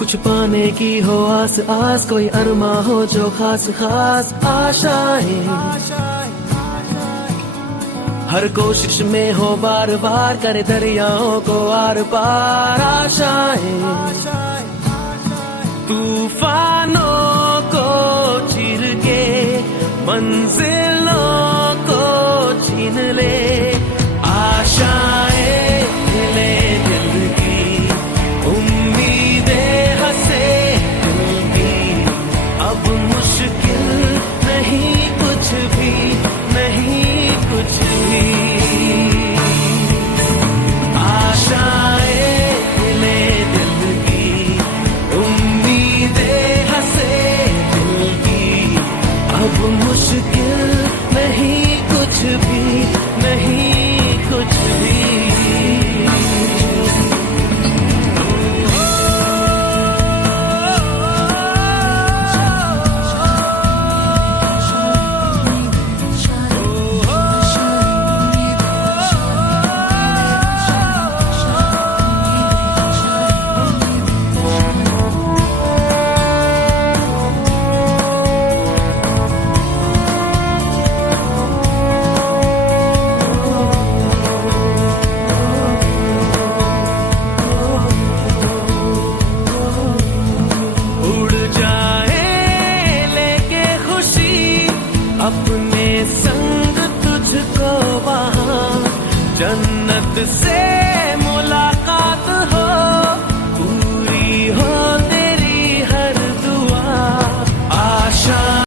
कुछ पाने की हो आस आस, कोई अरमा हो जो खास खास आशाएं, हर कोशिश में हो बार बार करे दरियाओं को आर पार आशाएं, तूफानों को चीर के मंजिलों को छीन ले आशाएं, ले दिल की उम्मीदें हंसे दिल की, अब मुश्किल नहीं कुछ भी, नहीं कुछ भी, आशाएं ले दिल की उम्मीदें हंसे दिल की, अब मुश्किल नहीं कुछ भी, नहीं कुछ भी। अपने संग तुझको वहाँ जन्नत से